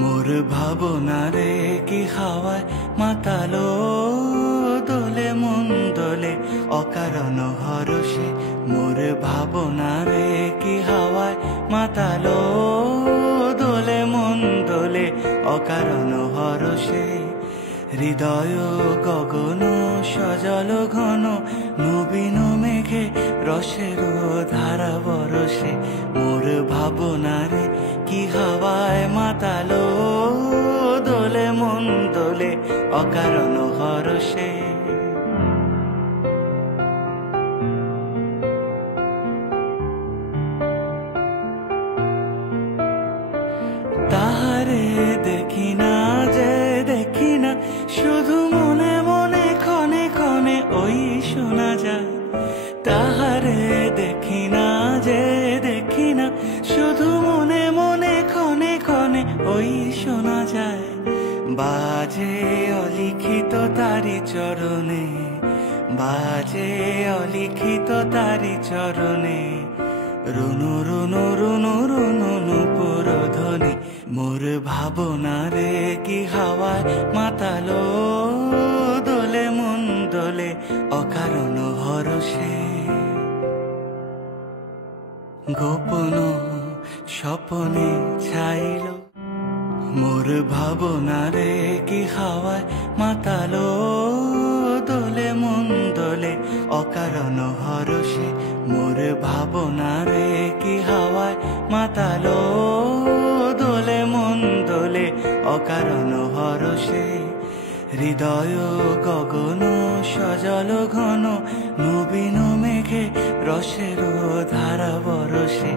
মোর ভাবনারে কি হাওয়ায় মাতালো, দোলে মন দোলে অকারণ হরষে। মোর ভাবনারে কি হাওয়ায় মাতালো, দোলে মন দোলে অকারণ হরষে। হৃদয় গগন সজল ঘন, নবীন মেঘে রসের ধারা বরসে। মোর ভাবনারে কি হাওয়ায় মাতালো, দোলে মন দোলে অকারণ হরষে। তাহারে দেখি না যে দেখি না, শুধু মনে মনে ক্ষণে ক্ষণে ওই শোনা যায়। তাহারে দেখি না যে দেখি না, শুধু মনে মনে ক্ষণে ক্ষণে ওই শোনা যায়। বাজে অলিখিত তারি চরণে, বাজে অলিখিত তারি চরণে। রুনু রুনু রুনু রুনু নূপুর ধ্বনি। মোর ভাবনারে কি হাওয়ায় মাতালো, দোলে মন দোলে অকারণ হরষে। গোপন স্বপনে ছাইল, মোর ভাবনারে কি হাওয়ায় মাতালো, দোলে মন দোলে অকারণ হরষে। মোর ভাবনারে কি হাওয়ায় মাতালো, দোলে মন দোলে অকারণ হরষে। হৃদয় গগন সজল ঘন, নবীন মেঘে রসের ধারা বরসে।